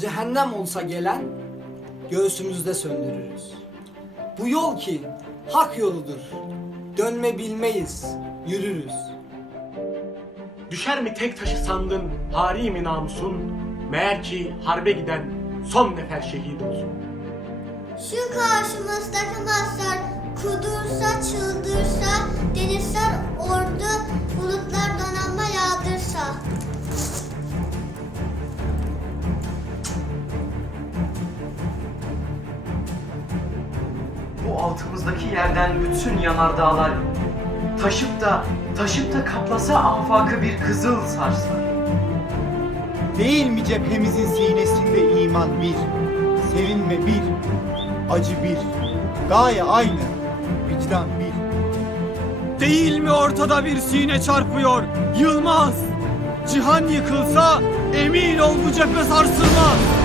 Cehennem olsa gelen göğsümüzde söndürürüz. Bu yol ki hak yoludur. Dönme bilmeyiz, yürürüz. Düşer mi tek taşı sandın harimi namusun? Meğer ki harbe giden son nefer şehit olsun. Şu karşımızdaki mazhar Bu altımızdaki yerden bütün yanardağlar taşıp da taşıp da kaplasa afakı bir kızıl sarsar. Değil mi cephemizin sinesinde iman bir, sevinme bir, acı bir, gaye aynı, vicdan bir. Değil mi ortada bir sine çarpıyor? Yılmaz! Cihan yıkılsa emin ol bu cephe sarsılmaz.